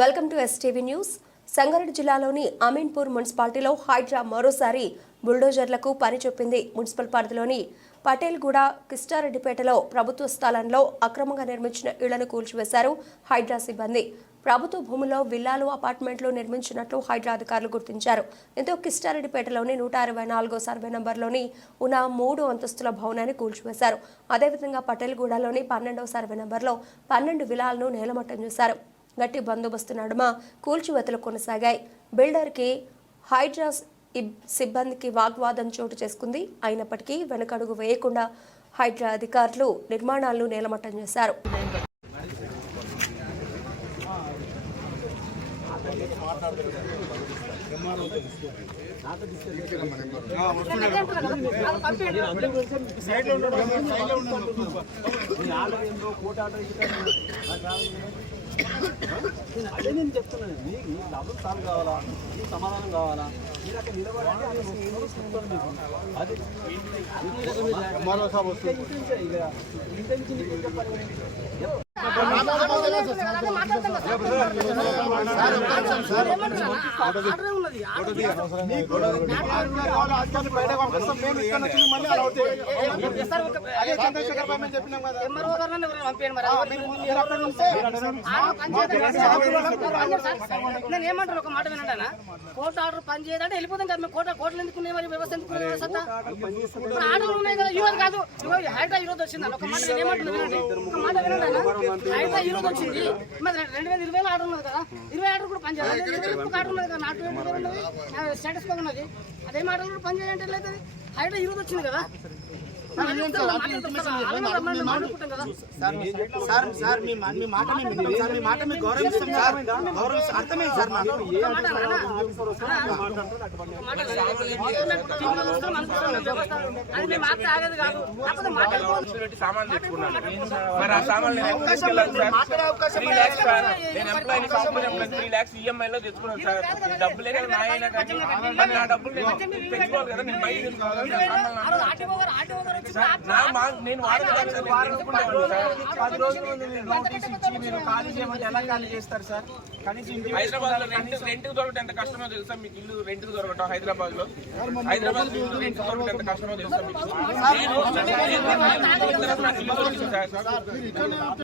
Welcome to STV news. Sangareddy జిల్లాలోని అమీన్పూర్ మున్సిపాలిటీలో హైడ్రా మరోసారి బుల్డోజర్లకు పని చూపింది మున్సిపల్ పరిధిలోని పటేల్గూడ కిస్టారెడ్డిపేటలో ప్రభుత్వ స్థలంలో అక్రమంగా నిర్మించిన ఇళ్ళను కూల్చివేశారు హైడ్రా సిబ్బంది. ప్రభుత్వ భూమిలో విల్లాలు అపార్ట్మెంట్లు నిర్మించినట్లు హైడ్రా అధికారులు గుర్తించారు. దీంతో కిస్టారెడ్డిపేటలోని నూట అరవై నాలుగో సర్వే నంబర్లోని ఉన్న మూడు అంతస్తుల భవనాన్ని కూల్చివేశారు. అదేవిధంగా పటేల్గూడలోని పన్నెండవ సర్వే నంబర్లో పన్నెండు విలాలను నేలమట్టం చేశారు. గట్టి బందోబస్తు నడుమ కూల్చివేతలు కొనసాగాయి. బిల్డర్కి హైడ్రాస్ ఇబ్- సిబ్బందికి వాగ్వాదం చోటు చేసుకుంది. అయినప్పటికీ వెనకడుగు వేయకుండా హైడ్రా అధికారులు నిర్మాణాలను నేలమట్టం చేశారు. అదే నేను చెప్తున్నాను మీకు ఈ డబుల్ సాల్వ్ కావాలా? ఈ సమాధానం కావాలా? మీరు? అక్కడ నిలబడండి అది నేను చెప్తాను మీకు అది మరోసారి వస్తుంది ఇక ఇంటెన్షన్ నేను ఏమంటారు ఒక మాట వినండి కోర్టు ఆర్డర్ పని చేయదంటే వెళ్ళిపోతాం కదా కోట కోట్లు ఎందుకునే మరి వ్యవస్థ ఎందుకునే ఉన్నది వ్యవస్థ ఇప్పుడు ఆర్డర్లు ఉన్నాయి కదా ఈరోజు కాదు ఇగో హైడ్రా ఈరోజు వచ్చింది ఒక మాట నేను ఏమంటున్నా వినండి ఒక మాట వినండి అన్న హైడ్రా ఈరోజు వచ్చింది మరి రెండు వేల ఇరవై ఆర్డర్ ఉన్నది కదా ఇరవై ఆర్డర్ కూడా పని చేయాలి ఇరవై ఇరవై ఆర్డర్ ఉన్నది కదా నాటు ఉన్నది. స్టేటస్ కో ఉన్నది. అదే ఆర్డర్ కూడా పని చేయాలంటే లేదు హైడ్రా ఈరోజు వచ్చింది కదా. సార్ సార్ మీ మా- మీ మాట మేము వింటాం సార్ మీ మాట మేము గౌరవిస్తాం సార్. గౌరవిస్తాం అర్థమైంది సార్ మాకు. సామాన్లు తెచ్చుకున్నాను మరి ఆ సామాన్లు త్రీ ల్యాక్స్ సార్? నేను ఎంప్లాయీని software employee three lakhs EMI లో తెచ్చుకున్నాను సార్. ఈ డబ్బులే కదా నా అయినా కానీ మరి నా డబ్బులు తెచ్చుకోవాలి కదా నేను బయట నేను పది రోజుల ముందు మీరు నోటీస్ ఇచ్చి మీరు ఖాళీ ఎలా ఖాళీ చేస్తారు సార్ కనీసం హైదరాబాద్లో రెంట్ రెంట్ దొరకటం ఎంత కష్టమో తెలుసా మీకు ఇల్లు రెంట్ దొరకటం హైదరాబాద్లో హైదరాబాద్లో ఇల్లు రెంట్ దొరకటం ఎంత కష్టమో తెలుసా మీకు